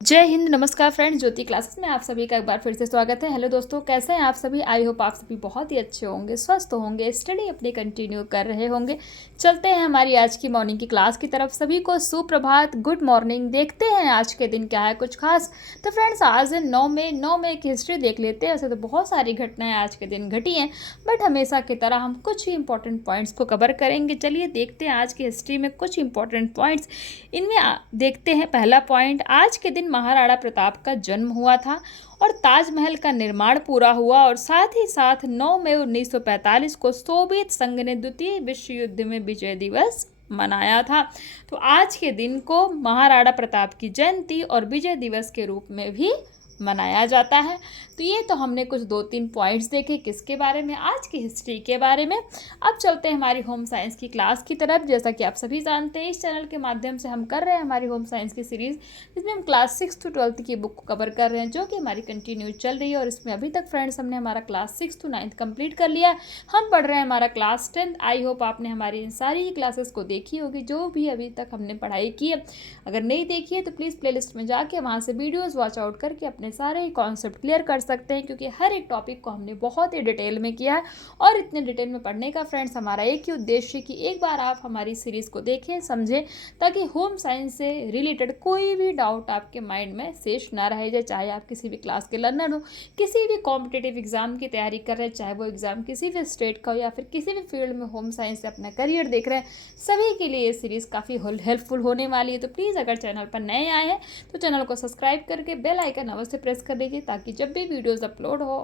जय हिंद, नमस्कार फ्रेंड्स। ज्योति क्लासेस में आप सभी का एक बार फिर से स्वागत है। हेलो दोस्तों, कैसे हैं आप सभी? आई होप आप सभी बहुत ही अच्छे होंगे, स्वस्थ होंगे, स्टडी अपनी कंटिन्यू कर रहे होंगे। चलते हैं हमारी आज की मॉर्निंग की क्लास की तरफ। सभी को सुप्रभात, गुड मॉर्निंग। देखते हैं आज के दिन क्या है कुछ खास। तो फ्रेंड्स, आज है 9 मई की हिस्ट्री देख लेते हैं। वैसे तो बहुत सारी घटनाएं आज के दिन घटी हैं, बट हमेशा की तरह हम कुछ ही इंपॉर्टेंट पॉइंट्स को कवर करेंगे। चलिए देखते हैं आज की हिस्ट्री में कुछ इंपॉर्टेंट पॉइंट्स। इनमें देखते हैं पहला पॉइंट, आज के दिन महाराणा प्रताप का जन्म हुआ था और ताजमहल का निर्माण पूरा हुआ। और साथ ही साथ 9 मई 1945 को सोवियत संघ ने द्वितीय विश्व युद्ध में विजय दिवस मनाया था। तो आज के दिन को महाराणा प्रताप की जयंती और विजय दिवस के रूप में भी मनाया जाता है। तो ये तो हमने कुछ 2-3 पॉइंट्स देखे किसके बारे में, आज की हिस्ट्री के बारे में। अब चलते हैं हमारी होम साइंस की क्लास की तरफ। जैसा कि आप सभी जानते हैं, इस चैनल के माध्यम से हम कर रहे हैं हमारी होम साइंस की सीरीज़, जिसमें हम क्लास 6 to 12 की बुक को कवर कर रहे हैं, जो कि हमारी कंटिन्यू चल रही है। और इसमें अभी तक फ्रेंड्स हमने हमारा क्लास 6 to 9 कंप्लीट कर लिया है। हम पढ़ रहे हैं हमारा क्लास 10। आई होप आपने हमारी इन सारी क्लासेस को देखी होगी, जो भी अभी तक हमने पढ़ाई की है। अगर नहीं देखी है तो प्लीज़ प्लेलिस्ट में जाके वहाँ से वीडियोज़ वॉच आउट करके अपने सारे कॉन्सेप्ट क्लियर कर सकते हैं, क्योंकि हर एक टॉपिक को हमने बहुत ही डिटेल में किया है। और इतने डिटेल में पढ़ने का फ्रेंड्स हमारा एक ही उद्देश्य कि एक बार आप हमारी सीरीज़ को देखें, समझें, ताकि होम साइंस से रिलेटेड कोई भी डाउट आपके माइंड में शेष ना रह जाए। चाहे आप किसी भी क्लास के लर्नर हो, किसी भी कॉम्पिटिटिव एग्जाम की तैयारी कर रहे हैं, चाहे वो एग्ज़ाम किसी भी स्टेट का हो या फिर किसी भी फील्ड में होम साइंस से अपना करियर देख रहे हैं, सभी के लिए ये सीरीज़ काफ़ी हेल्पफुल होने वाली है। तो प्लीज़ अगर चैनल पर नए आए हैं तो चैनल को सब्सक्राइब करके बेल आइकन अवश्य प्रेस कर लीजिए, ताकि जब भी वीडियोस अपलोड हो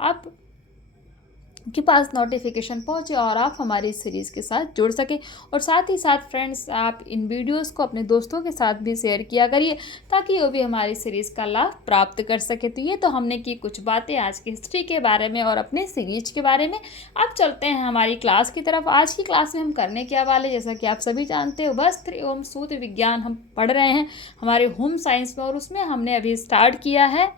आप के पास नोटिफिकेशन पहुंचे और आप हमारी सीरीज़ के साथ जुड़ सके। और साथ ही साथ फ्रेंड्स, आप इन वीडियोस को अपने दोस्तों के साथ भी शेयर किया करिए, ताकि वो भी हमारी सीरीज़ का लाभ प्राप्त कर सके। तो ये तो हमने की कुछ बातें आज की हिस्ट्री के बारे में और अपने सीरीज के बारे में। अब चलते हैं हमारी क्लास की तरफ। आज की क्लास में हम करने क्या वाले, जैसा कि आप सभी जानते हो, वस्त्र एवं सूत विज्ञान हम पढ़ रहे हैं हमारे होम साइंस में। और उसमें हमने अभी स्टार्ट किया है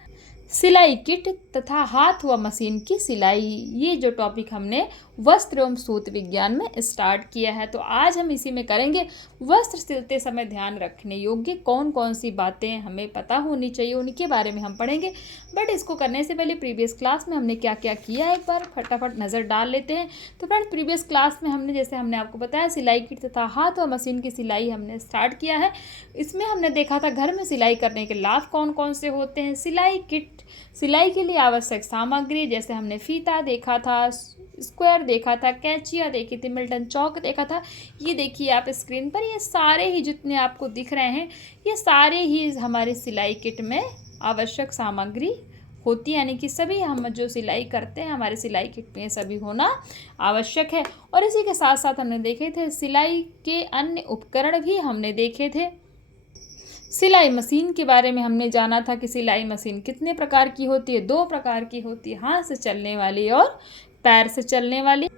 सिलाई किट तथा हाथ व मशीन की सिलाई। ये जो टॉपिक हमने वस्त्र एवं सूत विज्ञान में स्टार्ट किया है, तो आज हम इसी में करेंगे वस्त्र सिलते समय ध्यान रखने योग्य कौन कौन सी बातें हमें पता होनी चाहिए, उनके बारे में हम पढ़ेंगे। बट इसको करने से पहले प्रीवियस क्लास में हमने क्या क्या किया है एक बार फटाफट नज़र डाल लेते हैं। तो फ्रेंड्स, प्रीवियस क्लास में हमने, जैसे हमने आपको बताया, सिलाई किट तथा हाथ व मशीन की सिलाई हमने स्टार्ट किया है। इसमें हमने देखा था घर में सिलाई करने के लाभ कौन कौन से होते हैं, सिलाई किट, सिलाई के लिए आवश्यक सामग्री, जैसे हमने फीता देखा था, स्क्वायर देखा था, कैंचियाँ देखी थी, मिल्टन चौक देखा था। ये देखिए आप स्क्रीन पर, ये सारे ही जितने आपको दिख रहे हैं, ये सारे ही हमारे सिलाई किट में आवश्यक सामग्री होती है। यानी कि सभी हम जो सिलाई करते हैं हमारे सिलाई किट में सभी होना आवश्यक है। और इसी के साथ साथ हमने देखे थे सिलाई के अन्य उपकरण भी हमने देखे थे। सिलाई मशीन के बारे में हमने जाना था कि सिलाई मशीन कितने प्रकार की होती है, 2 प्रकार की होती है, हाथ से चलने वाली और पैर से चलने वाली।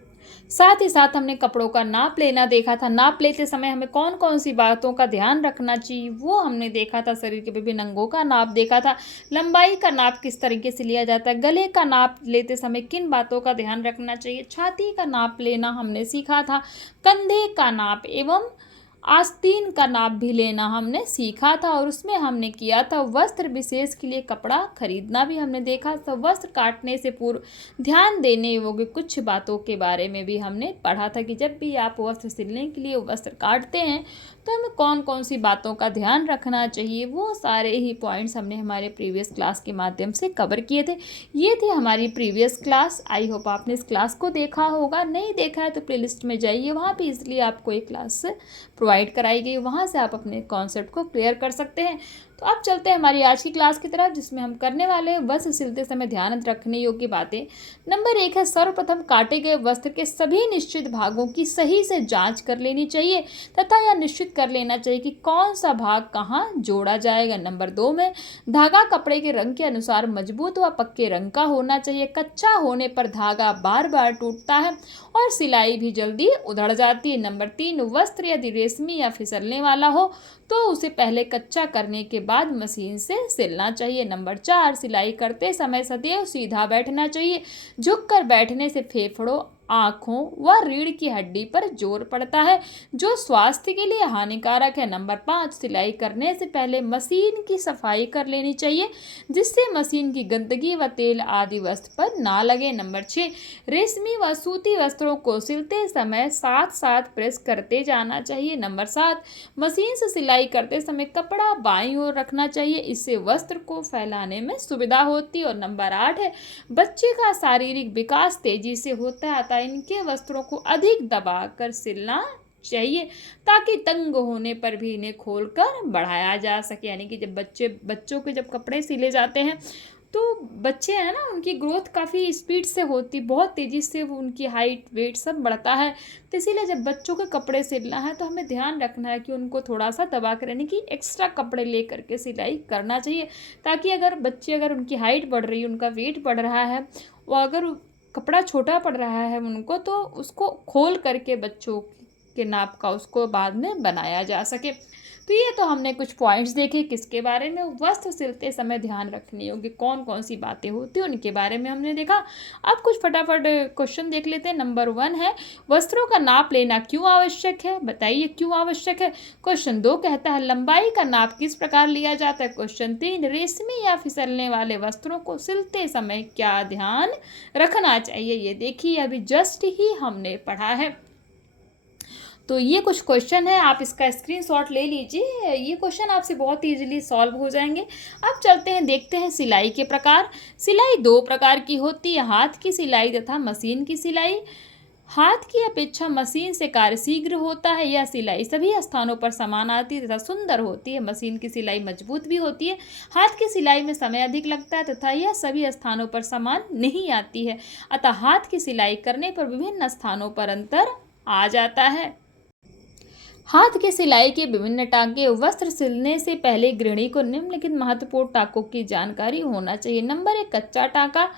साथ ही साथ हमने कपड़ों का नाप लेना देखा था। नाप लेते समय हमें कौन कौन सी बातों का ध्यान रखना चाहिए वो हमने देखा था। शरीर के विभिन्न अंगों का नाप देखा था। लंबाई का नाप किस तरीके से लिया जाता है, गले का नाप लेते समय किन बातों का ध्यान रखना चाहिए, छाती का नाप लेना हमने सीखा था, कंधे का नाप एवं आस्तीन का नाप भी लेना हमने सीखा था। और उसमें हमने किया था वस्त्र विशेष के लिए कपड़ा खरीदना भी हमने देखा था। वस्त्र काटने से पूर्व ध्यान देने योग्य कुछ बातों के बारे में भी हमने पढ़ा था कि जब भी आप वस्त्र सिलने के लिए वस्त्र काटते हैं तो हमें कौन कौन सी बातों का ध्यान रखना चाहिए। वो सारे ही पॉइंट्स हमने हमारे प्रीवियस क्लास के माध्यम से कवर किए थे। ये थी हमारी प्रीवियस क्लास। आई होप आपने इस क्लास को देखा होगा, नहीं देखा है तो प्लेलिस्ट में जाइए, वहाँ पे इसलिए आपको एक क्लास प्रोवाइड कराई गई, वहाँ से आप अपने कॉन्सेप्ट को क्लियर कर सकते हैं। तो अब चलते हैं हमारी आज की क्लास की तरफ, जिसमें हम करने वाले हैं वस्त्र सिलते समय ध्यान रखने योग्य बातें। नंबर 1 है, सर्वप्रथम काटे गए वस्त्र के सभी निश्चित भागों की सही से जांच कर लेनी चाहिए तथा यह निश्चित कर लेना चाहिए कि कौन सा भाग कहाँ जोड़ा जाएगा। नंबर 2 में, धागा कपड़े के रंग के अनुसार मजबूत व पक्के रंग का होना चाहिए। कच्चा होने पर धागा बार बार टूटता है और सिलाई भी जल्दी उधड़ जाती है। नंबर 3, वस्त्र यदि रेशमी या फिसलने वाला हो तो उसे पहले कच्चा करने के बाद मशीन से सिलना चाहिए। नंबर 4, सिलाई करते समय सदैव सीधा बैठना चाहिए। झुककर बैठने से फेफड़ों आँखों व रीढ़ की हड्डी पर जोर पड़ता है, जो स्वास्थ्य के लिए हानिकारक है। नंबर 5, सिलाई करने से पहले मशीन की सफाई कर लेनी चाहिए, जिससे मशीन की गंदगी व तेल आदि वस्त्र पर ना लगे। नंबर 6, रेशमी व सूती वस्त्रों को सिलते समय साथ साथ प्रेस करते जाना चाहिए। नंबर 7, मशीन से सिलाई करते समय कपड़ा बाईं ओर रखना चाहिए, इससे वस्त्र को फैलाने में सुविधा होती है। और नंबर 8 है, बच्चे का शारीरिक विकास तेजी से होता है, अतः इनके वस्त्रों को अधिक दबाकर सिलना चाहिए, ताकि तंग होने पर भी इन्हें खोलकर बढ़ाया जा सके। यानी कि जब बच्चों के जब कपड़े सिले जाते हैं तो बच्चे हैं ना, उनकी ग्रोथ काफ़ी स्पीड से होती, बहुत तेज़ी से उनकी हाइट वेट सब बढ़ता है। तो इसीलिए जब बच्चों के कपड़े सिलना है तो हमें ध्यान रखना है कि उनको थोड़ा सा दबा कर, यानी कि एक्स्ट्रा कपड़े ले करके सिलाई करना चाहिए, ताकि अगर उनकी हाइट बढ़ रही है, उनका वेट बढ़ रहा है, वो अगर कपड़ा छोटा पड़ रहा है उनको, तो उसको खोल करके बच्चों के नाप का उसको बाद में बनाया जा सके। तो ये तो हमने कुछ पॉइंट्स देखे किसके बारे में, वस्त्र सिलते समय ध्यान रखनी होगी, कौन कौन सी बातें होती हैं उनके बारे में हमने देखा। अब कुछ फटाफट क्वेश्चन देख लेते हैं। नंबर 1 है, वस्त्रों का नाप लेना क्यों आवश्यक है, बताइए क्यों आवश्यक है। क्वेश्चन 2 कहता है, लंबाई का नाप किस प्रकार लिया जाता है। क्वेश्चन 3, रेशमी या फिसलने वाले वस्त्रों को सिलते समय क्या ध्यान रखना चाहिए। ये देखिए अभी जस्ट ही हमने पढ़ा है। तो ये कुछ क्वेश्चन है, आप इसका स्क्रीनशॉट ले लीजिए, ये क्वेश्चन आपसे बहुत इजीली सॉल्व हो जाएंगे। अब चलते हैं, देखते हैं सिलाई के प्रकार। सिलाई 2 प्रकार की होती है, हाथ की सिलाई तथा मशीन की सिलाई। हाथ की अपेक्षा मशीन से कार्य शीघ्र होता है। यह सिलाई सभी स्थानों पर समान आती है तथा सुंदर होती है। मशीन की सिलाई मजबूत भी होती है। हाथ की सिलाई में समय अधिक लगता है तथा यह सभी स्थानों पर समान नहीं आती है, अतः हाथ की सिलाई करने पर विभिन्न स्थानों पर अंतर आ जाता है। हाथ की सिलाई के विभिन्न टाँके। वस्त्र सिलने से पहले गृहिणी को निम्नलिखित महत्वपूर्ण टाँकों की जानकारी होना चाहिए। नंबर 1, कच्चा टाँका।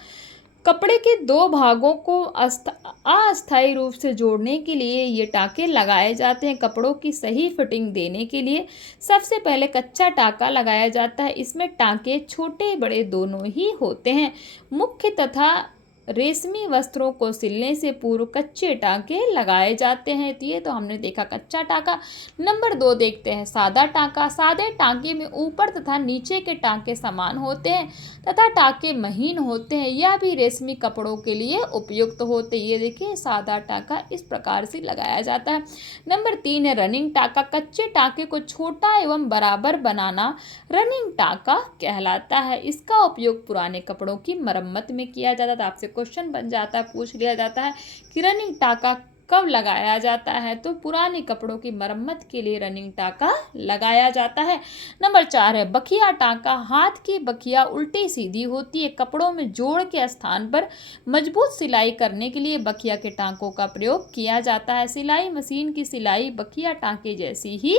कपड़े के 2 भागों को अस्थायी रूप से जोड़ने के लिए ये टाँके लगाए जाते हैं। कपड़ों की सही फिटिंग देने के लिए सबसे पहले कच्चा टाँका लगाया जाता है। इसमें टाँके छोटे बड़े दोनों ही होते हैं। मुख्य तथा रेशमी वस्त्रों को सिलने से पूर्व कच्चे टाँके लगाए जाते हैं। तो ये तो हमने देखा कच्चा टाँका। नंबर 2 देखते हैं, सादा टाँका। सादे टाँके में ऊपर तथा नीचे के टाँके समान होते हैं तथा टाँके महीन होते हैं। यह भी रेशमी कपड़ों के लिए उपयुक्त होते हैं। ये देखिए सादा टाँका इस प्रकार से लगाया जाता है। नंबर 3 है रनिंग टाँका। कच्चे टाँके को छोटा एवं बराबर बनाना रनिंग टाँका कहलाता है। इसका उपयोग पुराने कपड़ों की मरम्मत में किया जाता था। आपसे क्वेश्चन बन जाता है, पूछ लिया जाता है कि रनिंग टाँका कब लगाया जाता है, तो पुराने कपड़ों की मरम्मत के लिए रनिंग टाँका लगाया जाता है। नंबर 4 है बखिया टाँका। हाथ की बखिया उल्टी सीधी होती है। कपड़ों में जोड़ के स्थान पर मजबूत सिलाई करने के लिए बखिया के टाँकों का प्रयोग किया जाता है। सिलाई मशीन की सिलाई बखिया टाँके जैसी ही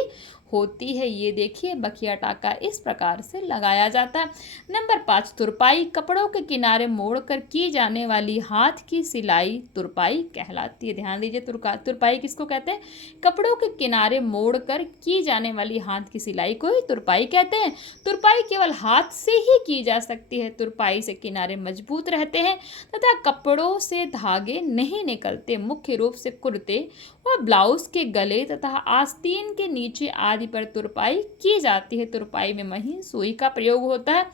होती है। ये देखिए बखिया टाँका इस प्रकार से लगाया जाता है। नंबर 5 तुरपाई। कपड़ों के किनारे मोड़कर की जाने वाली हाथ की सिलाई तुरपाई कहलाती है। ध्यान दीजिए, तुरपाई किसको कहते हैं, कपड़ों के किनारे मोड़कर की जाने वाली हाथ की सिलाई को ही तुरपाई कहते हैं। तुरपाई केवल हाथ से ही की जा सकती है। तुरपाई से किनारे मजबूत रहते हैं तथा कपड़ों से धागे नहीं निकलते। मुख्य रूप से कुर्ते और ब्लाउज के गले तथा आस्तीन के नीचे आदि पर तुरपाई की जाती है। तुरपाई में महीन सुई का प्रयोग होता है,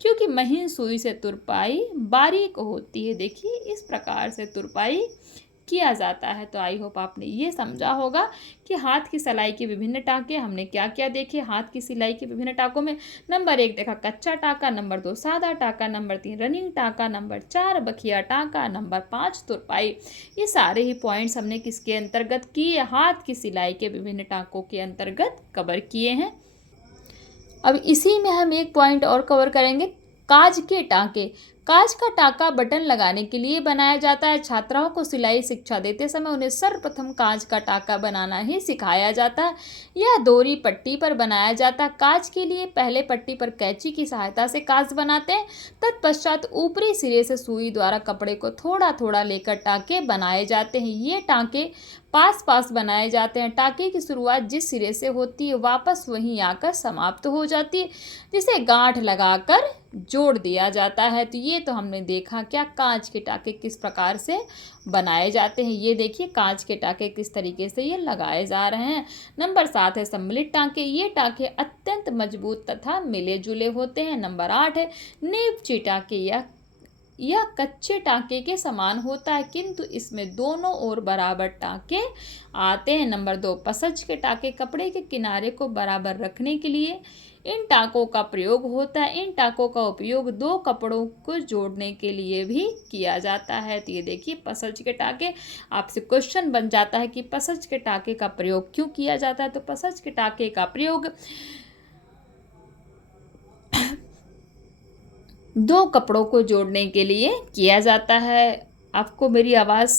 क्योंकि महीन सुई से तुरपाई बारीक होती है। देखिए इस प्रकार से तुरपाई किया जाता है। तो आई होप आपने ये समझा होगा कि हाथ की सिलाई के विभिन्न टाँके हमने क्या क्या देखे। हाथ की सिलाई के विभिन्न टाँकों में नंबर 1 देखा कच्चा टाँका, नंबर 2 सादा टाँका, नंबर 3 रनिंग टाँका, नंबर 4 बखिया टाँका, नंबर 5 तुरपाई। ये सारे ही पॉइंट्स हमने किसके अंतर्गत किए, हाथ की सिलाई के विभिन्न टाँकों के अंतर्गत कवर किए हैं। अब इसी में हम एक पॉइंट और कवर करेंगे, काज के टाँके। काज का टाँका बटन लगाने के लिए बनाया जाता है। छात्राओं को सिलाई शिक्षा देते समय उन्हें सर्वप्रथम काज का टाँका बनाना ही सिखाया जाता है। यह दोहरी पट्टी पर बनाया जाता है। काज के लिए पहले पट्टी पर कैंची की सहायता से काज बनाते हैं, तत्पश्चात ऊपरी सिरे से सुई द्वारा कपड़े को थोड़ा थोड़ा लेकर टाँके बनाए जाते हैं। ये टाँके पास पास बनाए जाते हैं। टाँके की शुरुआत जिस सिरे से होती है वापस वहीं आकर समाप्त हो जाती है, जिसे गांठ लगाकर जोड़ दिया जाता है। तो ये तो हमने देखा क्या कांच के टाँके किस प्रकार से बनाए जाते हैं। ये देखिए कांच के टाँके किस तरीके से ये लगाए जा रहे हैं। नंबर 7 है सम्मिलित टाँके। ये टाँके अत्यंत मजबूत तथा मिले जुले होते हैं। नंबर 8 है नेपची टाँके। यह कच्चे टाँके के समान होता है, किंतु इसमें दोनों ओर बराबर टाँके आते हैं। नंबर 2 पसच के टाँके। कपड़े के किनारे को बराबर रखने के लिए इन टाँकों का प्रयोग होता है। इन टाँकों का उपयोग दो कपड़ों को जोड़ने के लिए भी किया जाता है। तो ये देखिए पसच के टाँके। आपसे क्वेश्चन बन जाता है कि पसच के टाँके का प्रयोग क्यों किया जाता है। तो पसच के टाँके का प्रयोग दो कपड़ों को जोड़ने के लिए किया जाता है। आपको मेरी आवाज़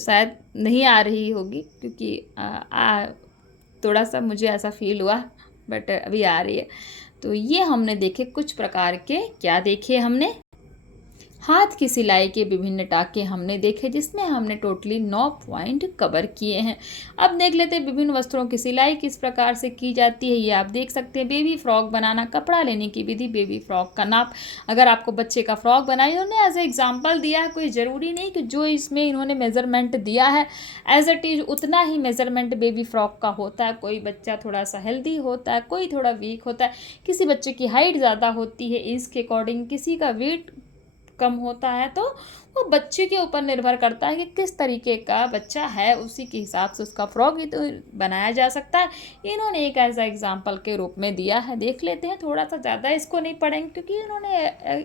शायद नहीं आ रही होगी, क्योंकि थोड़ा सा मुझे ऐसा फील हुआ, बट अभी आ रही है। तो ये हमने देखे कुछ प्रकार के, क्या देखे हमने, हाथ की सिलाई के विभिन्न टाँके हमने देखे, जिसमें हमने टोटली 9 पॉइंट कवर किए हैं। अब देख लेते हैं विभिन्न वस्त्रों की सिलाई किस प्रकार से की जाती है। ये आप देख सकते हैं बेबी फ्रॉक बनाना, कपड़ा लेने की विधि, बेबी फ्रॉक का नाप। अगर आपको बच्चे का फ्रॉक बनाना, इन्होंने एज ए एग्जाम्पल दिया है, कोई ज़रूरी नहीं कि जो इसमें इन्होंने मेज़रमेंट दिया है एज इट इज़ उतना ही मेज़रमेंट बेबी फ्रॉक का होता है। कोई बच्चा थोड़ा सा हेल्दी होता है, कोई थोड़ा वीक होता है, किसी बच्चे की हाइट ज़्यादा होती है इसके अकॉर्डिंग, किसी का वेट कम होता है। तो वो बच्चे के ऊपर निर्भर करता है कि किस तरीके का बच्चा है, उसी के हिसाब से उसका फ्रॉक ही तो बनाया जा सकता है। इन्होंने एक ऐसा एग्जाम्पल के रूप में दिया है, देख लेते हैं। थोड़ा सा ज़्यादा इसको नहीं पढ़ेंगे क्योंकि इन्होंने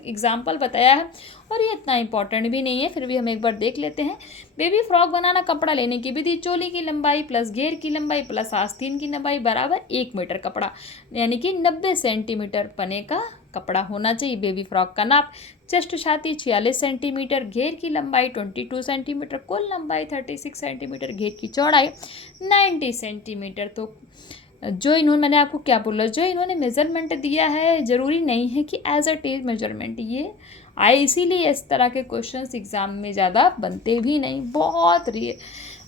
एग्जाम्पल बताया है और ये इतना इंपॉर्टेंट भी नहीं है, फिर भी हम एक बार देख लेते हैं। बेबी फ्रॉक बनाना, कपड़ा लेने की विधि, चोली की लंबाई प्लस घेर की लंबाई प्लस आस्तीन की लंबाई बराबर 1 मीटर कपड़ा, यानी कि 90 सेंटीमीटर पने का कपड़ा होना चाहिए। बेबी फ्रॉक का नाप, चेस्ट छाती 46 सेंटीमीटर, घेर की लंबाई 22 सेंटीमीटर, कुल लंबाई 36 सेंटीमीटर, घेर की चौड़ाई 90 सेंटीमीटर। तो जो इन्होंने, मैंने आपको क्या बोला, जो इन्होंने मेज़रमेंट दिया है ज़रूरी नहीं है कि एज इट इज़ मेजरमेंट ये आए, इसीलिए इस तरह के क्वेश्चंस एग्ज़ाम में ज़्यादा बनते भी नहीं, बहुत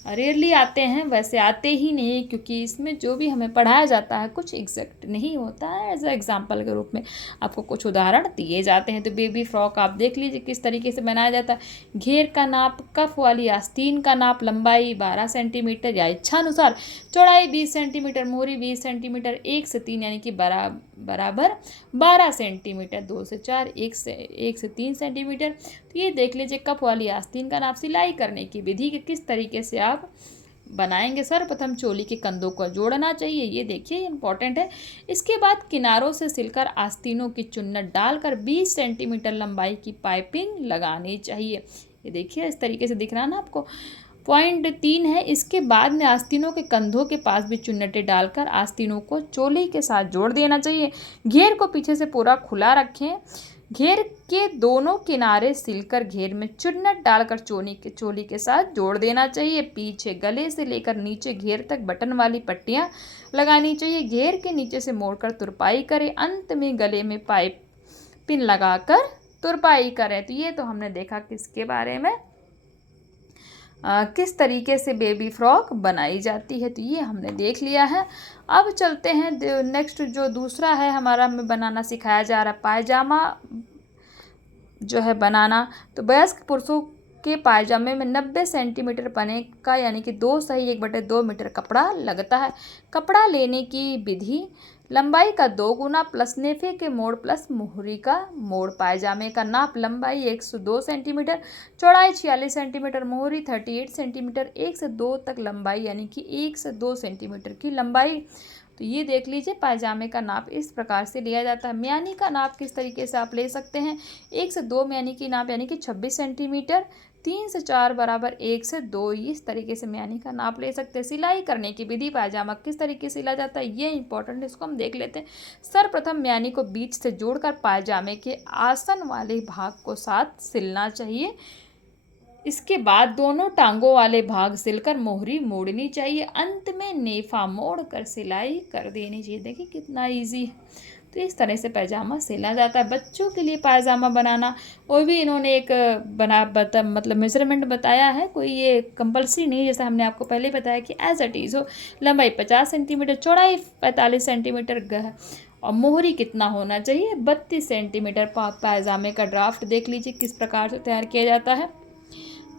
रेयरली आते हैं, वैसे आते ही नहीं, क्योंकि इसमें जो भी हमें पढ़ाया जाता है कुछ एग्जैक्ट नहीं होता है। एज ए एग्जाम्पल के रूप में आपको कुछ उदाहरण दिए जाते हैं। तो बेबी फ्रॉक आप देख लीजिए किस तरीके से बनाया जाता है। घेर का नाप, कफ वाली आस्तीन का नाप, लंबाई 12 सेंटीमीटर या इच्छानुसार, चौड़ाई 20 सेंटीमीटर, मोहरी 20 सेंटीमीटर, 1 से 3 यानी कि बराबर 12 सेंटीमीटर, 2 से 4, 1 से 3 सेंटीमीटर। तो ये देख लीजिए कप वाली आस्तीन का नाप। सिलाई करने की विधि कि किस तरीके से आप बनाएंगे। सर्वप्रथम चोली के कंधों को जोड़ना चाहिए, ये देखिए इंपॉर्टेंट है। इसके बाद किनारों से सिलकर आस्तीनों की चुन्नट डालकर 20 सेंटीमीटर लंबाई की पाइपिंग लगानी चाहिए। ये देखिए इस तरीके से दिख रहा है ना आपको। पॉइंट 3 है, इसके बाद में आस्तीनों के कंधों के पास भी चुन्नटें डालकर आस्तीनों को चोली के साथ जोड़ देना चाहिए। घेर को पीछे से पूरा खुला रखें। घेर के दोनों किनारे सिलकर घेर में चुन्नट डालकर चोली के साथ जोड़ देना चाहिए। पीछे गले से लेकर नीचे घेर तक बटन वाली पट्टियां लगानी चाहिए। घेर के नीचे से मोड़कर तुरपाई करें। अंत में गले में पाइप पिन लगाकर तुरपाई करें। तो ये तो हमने देखा किसके बारे में, किस तरीके से बेबी फ्रॉक बनाई जाती है, तो ये हमने देख लिया है। अब चलते हैं नेक्स्ट, जो दूसरा है हमारा में बनाना सिखाया जा रहा है पायजामा जो है बनाना। तो वयस्क पुरुषों के पायजामे में 90 सेंटीमीटर पने का यानी कि 2 सही 1/2 मीटर कपड़ा लगता है। कपड़ा लेने की विधि, लंबाई का 2 गुना प्लस नेफे के मोड़ प्लस मोहरी का मोड़। पायजामे का नाप, लंबाई 102 सेंटीमीटर, चौड़ाई 46 सेंटीमीटर, मोहरी 38 सेंटीमीटर, 1 से 2 तक लंबाई यानी कि 1 से 2 सेंटीमीटर की लंबाई। तो ये देख लीजिए पायजामे का नाप इस प्रकार से लिया जाता है। म्यानी का नाप किस तरीके से आप ले सकते हैं, 1 से 2 म्यानी की नाप यानी कि 26 सेंटीमीटर, 3 से 4 बराबर 1 से 2, इस तरीके से म्यानी का नाप ले सकते हैं। सिलाई करने की विधि, पायजामा किस तरीके से सिला जाता है ये इंपॉर्टेंट, इसको हम देख लेते हैं। सर्वप्रथम म्यानी को बीच से जोड़कर पायजामे के आसन वाले भाग को साथ सिलना चाहिए। इसके बाद दोनों टांगों वाले भाग सिलकर मोहरी मोड़नी चाहिए। अंत में नेफा मोड़ कर सिलाई कर देनी चाहिए। देखिए कितना इजी तो इस तरह से पैजामा सिला जाता है। बच्चों के लिए पायजामा बनाना, वो भी इन्होंने एक मतलब मेजरमेंट बताया है, कोई ये कंपल्सरी नहीं, जैसा हमने आपको पहले ही बताया कि एज इट इज़ हो। लंबाई 50 सेंटीमीटर, चौड़ाई 45 सेंटीमीटर और मोहरी कितना होना चाहिए, 32 सेंटीमीटर। पायजामे का ड्राफ्ट देख लीजिए किस प्रकार से तैयार किया जाता है।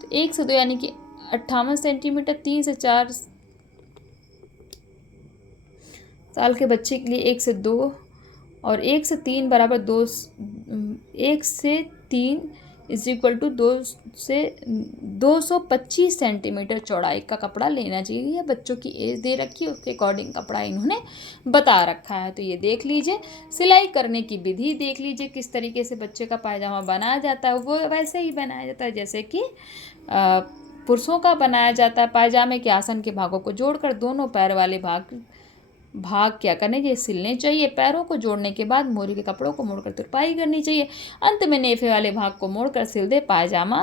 तो 1 से 2 यानी कि 58 सेंटीमीटर, 3 से 4 साल के बच्चे के लिए 1 से 2 और 1 से 3 बराबर 2, 1 से 3 इज इक्वल टू 2 से 225 सेंटीमीटर चौड़ाई का कपड़ा लेना चाहिए। ये बच्चों की एज दे रखी है, उसके अकॉर्डिंग कपड़ा इन्होंने बता रखा है। तो ये देख लीजिए। सिलाई करने की विधि देख लीजिए किस तरीके से बच्चे का पायजामा बनाया जाता है। वो वैसे ही बनाया जाता है जैसे कि पुरुषों का बनाया जाता है। पायजामे के आसन के भागों को जोड़कर दोनों पैर वाले भाग क्या करने चाहिए, सिलने चाहिए। पैरों को जोड़ने के बाद मोरी के कपड़ों को मोड़कर तुरपाई करनी चाहिए। अंत में नेफे वाले भाग को मोड़कर सिल दे, पायजामा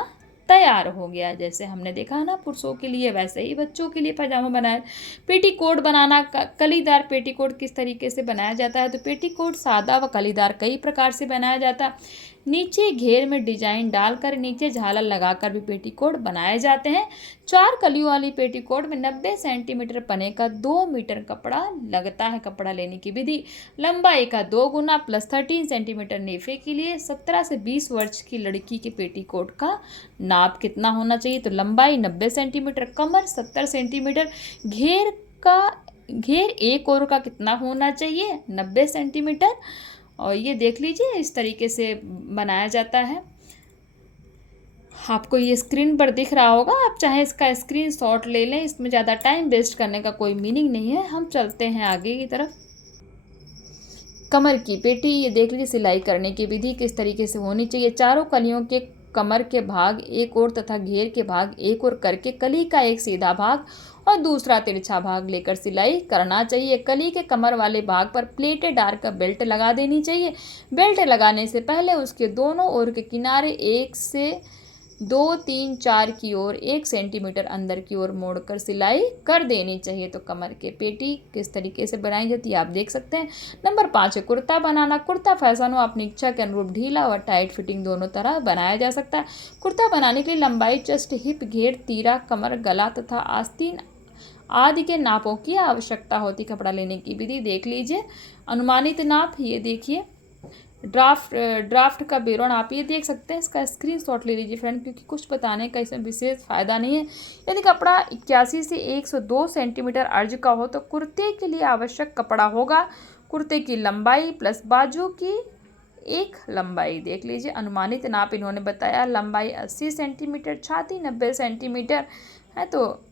तैयार हो गया। जैसे हमने देखा ना पुरुषों के लिए, वैसे ही बच्चों के लिए पायजामा बनाया। पेटीकोट बनाना, कलीदार पेटीकोट किस तरीके से बनाया जाता है। तो पेटीकोट सादा व कलीदार कई प्रकार से बनाया जाता है। नीचे घेर में डिजाइन डालकर नीचे झालर लगाकर भी पेटीकोट बनाए जाते हैं। 4 कलियों वाली पेटीकोट में 90 सेंटीमीटर पने का 2 मीटर कपड़ा लगता है। कपड़ा लेने की विधि, लंबाई का 2 गुना प्लस 13 सेंटीमीटर नेफे के लिए 17 से 20 वर्ष की लड़की के पेटीकोट का नाप कितना होना चाहिए। तो लंबाई 90 सेंटीमीटर, कमर 70 सेंटीमीटर, घेर एक ओर का कितना होना चाहिए, 90 सेंटीमीटर। और ये देख लीजिए इस तरीके से बनाया जाता है। आपको ये स्क्रीन पर दिख रहा होगा, आप चाहे इसका स्क्रीनशॉट ले लें, इसमें ज़्यादा टाइम वेस्ट करने का कोई मीनिंग नहीं है। हम चलते हैं आगे की तरफ। कमर की पेटी, ये देख लीजिए सिलाई करने की विधि किस तरीके से होनी चाहिए। चारों कलियों के कमर के भाग एक ओर तथा घेर के भाग एक ओर करके कली का एक सीधा भाग और दूसरा तिरछा भाग लेकर सिलाई करना चाहिए। कली के कमर वाले भाग पर प्लेटें डालकर बेल्ट लगा देनी चाहिए। बेल्ट लगाने से पहले उसके दोनों ओर के किनारे 1 से 2, 3, 4 की ओर 1 सेंटीमीटर अंदर की ओर मोड़कर सिलाई कर देनी चाहिए। तो कमर के पेटी किस तरीके से बनाई जाती है आप देख सकते हैं। नंबर 5 है कुर्ता बनाना। कुर्ता फैशन हो, अपनी इच्छा के अनुरूप ढीला और टाइट फिटिंग दोनों तरह बनाया जा सकता है। कुर्ता बनाने के लिए लंबाई, चेस्ट, हिप, घेर, तीरा, कमर, गला तथा आस्तीन आदि के नापों की आवश्यकता होती। कपड़ा लेने की विधि देख लीजिए। अनुमानित नाप, ये देखिए ड्राफ्ट का विवरण आप ये देख सकते हैं। इसका स्क्रीनशॉट ले लीजिए फ्रेंड, क्योंकि कुछ बताने का इसमें विशेष फ़ायदा नहीं है। यदि कपड़ा 81 से 102 सेंटीमीटर अर्ज का हो तो कुर्ते के लिए आवश्यक कपड़ा होगा कुर्ते की लंबाई प्लस बाजू की एक लंबाई। देख लीजिए अनुमानित नाप इन्होंने बताया। लंबाई 80 सेंटीमीटर, छाती 90 सेंटीमीटर है, तो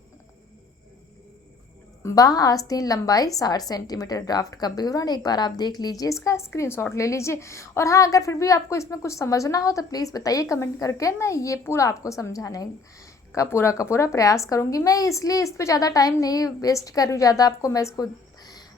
बाह आस्तीन लंबाई 60 सेंटीमीटर। ड्राफ्ट का विवरण एक बार आप देख लीजिए, इसका स्क्रीनशॉट ले लीजिए। और हाँ, अगर फिर भी आपको इसमें कुछ समझना हो तो प्लीज़ बताइए कमेंट करके, मैं ये पूरा आपको समझाने का पूरा प्रयास करूँगी। मैं इसलिए इस पर ज़्यादा टाइम नहीं वेस्ट कर रही हूँ, ज़्यादा आपको मैं इसको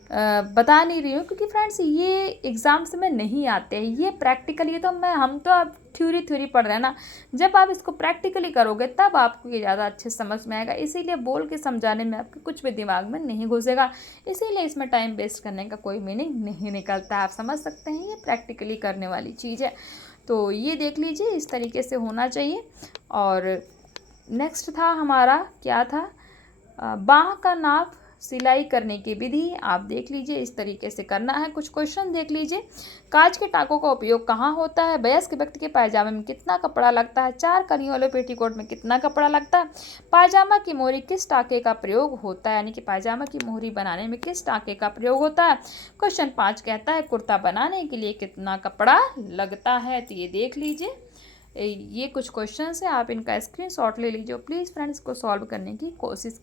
बता नहीं रही हूँ, क्योंकि फ्रेंड्स ये एग्ज़ाम्स में नहीं आते हैं, ये प्रैक्टिकल। ये तो हम तो अब थ्योरी पढ़ रहे हैं ना, जब आप इसको प्रैक्टिकली करोगे तब आपको ये ज़्यादा अच्छे समझ में आएगा। इसीलिए बोल के समझाने में आपके कुछ भी दिमाग में नहीं घुसेगा, इसीलिए इसमें टाइम वेस्ट करने का कोई मीनिंग नहीं निकलता। आप समझ सकते हैं, ये प्रैक्टिकली करने वाली चीज़ है। तो ये देख लीजिए इस तरीके से होना चाहिए। और नेक्स्ट था हमारा, क्या था, बाह का नाप, सिलाई करने की विधि आप देख लीजिए इस तरीके से करना है। कुछ क्वेश्चन देख लीजिए। कांच के टाकों का उपयोग कहाँ होता है। वयस्क व्यक्ति के पायजामे में कितना कपड़ा लगता है। 4 कलियों वाले पेटीकोट में कितना कपड़ा लगता है। पायजामा की मोहरी किस टाके का प्रयोग होता है, यानी कि पायजामा की मोहरी बनाने में किस टाके का प्रयोग होता है। क्वेश्चन 5 कहता है कुर्ता बनाने के लिए कितना कपड़ा लगता है। तो ये देख लीजिए, ये कुछ क्वेश्चन है, आप इनका स्क्रीनशॉट ले लीजिए। प्लीज़ फ्रेंड्स को सॉल्व करने की कोशिश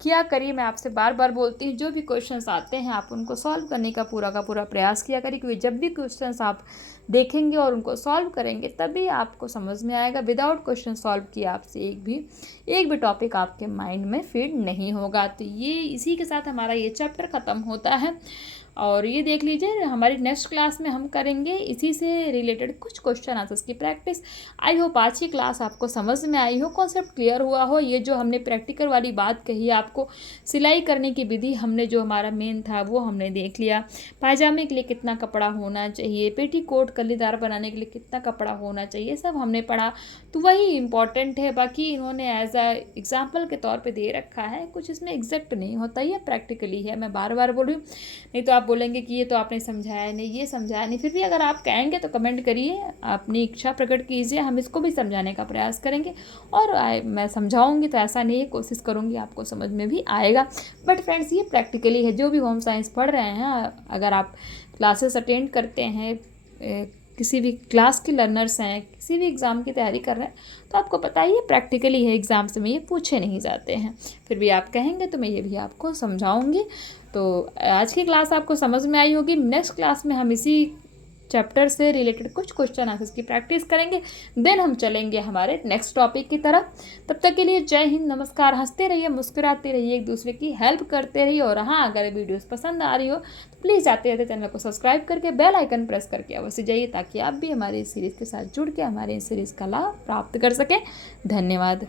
किया करिए। मैं आपसे बार बार बोलती हूँ, जो भी क्वेश्चंस आते हैं आप उनको सॉल्व करने का पूरा प्रयास किया करिए, क्योंकि जब भी क्वेश्चंस आप देखेंगे और उनको सॉल्व करेंगे तभी आपको समझ में आएगा। विदाउट क्वेश्चन सॉल्व किए आपसे एक भी टॉपिक आपके माइंड में फीड नहीं होगा। तो ये इसी के साथ हमारा ये चैप्टर ख़त्म होता है। और ये देख लीजिए हमारी नेक्स्ट क्लास में हम करेंगे इसी से रिलेटेड कुछ क्वेश्चन आंसर्स की प्रैक्टिस। आई होप आज की क्लास आपको समझ में आई हो, कॉन्सेप्ट क्लियर हुआ हो। ये जो हमने प्रैक्टिकल वाली बात कही आपको, सिलाई करने की विधि हमने जो हमारा मेन था वो हमने देख लिया। पायजामे के लिए कितना कपड़ा होना चाहिए, पेटीकोट कलीदार बनाने के लिए कितना कपड़ा होना चाहिए, सब हमने पढ़ा। तो वही इम्पॉर्टेंट है, बाकी इन्होंने एज अ एग्जाम्पल के तौर पे दे रखा है, कुछ इसमें एग्जैक्ट नहीं होता, ये प्रैक्टिकली है। मैं बार बार बोल रही हूँ, नहीं तो आप बोलेंगे कि ये तो आपने समझाया नहीं, ये समझाया नहीं। फिर भी अगर आप कहेंगे तो कमेंट करिए, अपनी इच्छा प्रकट कीजिए, हम इसको भी समझाने का प्रयास करेंगे। और मैं समझाऊंगी तो ऐसा नहीं है, कोशिश करूँगी आपको समझ में भी आएगा। बट फ्रेंड्स ये प्रैक्टिकली है, जो भी होम साइंस पढ़ रहे हैं, अगर आप क्लासेस अटेंड करते हैं, किसी भी क्लास के लर्नर्स हैं, किसी भी एग्ज़ाम की तैयारी कर रहे हैं, तो आपको पता ही है प्रैक्टिकली है, एग्ज़ाम्स में ये पूछे नहीं जाते हैं। फिर भी आप कहेंगे तो मैं ये भी आपको समझाऊंगी। तो आज की क्लास आपको समझ में आई होगी। नेक्स्ट क्लास में हम इसी चैप्टर से रिलेटेड कुछ क्वेश्चन आंसर्स की प्रैक्टिस करेंगे, देन हम चलेंगे हमारे नेक्स्ट टॉपिक की तरफ। तब तक के लिए जय हिंद, नमस्कार। हंसते रहिए, मुस्कुराते रहिए, एक दूसरे की हेल्प करते रहिए। और हाँ, अगर वीडियोस पसंद आ रही हो तो प्लीज़ आते रहते चैनल को सब्सक्राइब करके बेल आइकन प्रेस करके अवश्य जाइए, ताकि आप भी हमारी इस सीरीज़ के साथ जुड़ के हमारे इस सीरीज़ का लाभ प्राप्त कर सकें। धन्यवाद।